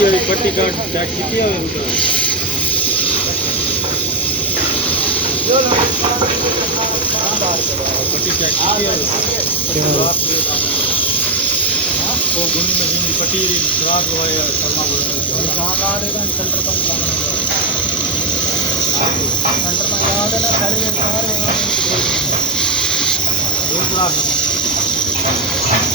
वाली पट्टी का चेक किया है उनका पट्टी चेक किया है वो गुनी में गुनी पट्टी खराब हुआ शर्मा बोल कहाँ ला देगा सेंटर पर लाना सेंटर में लगा देना पहले ये सारे बहुत खराब है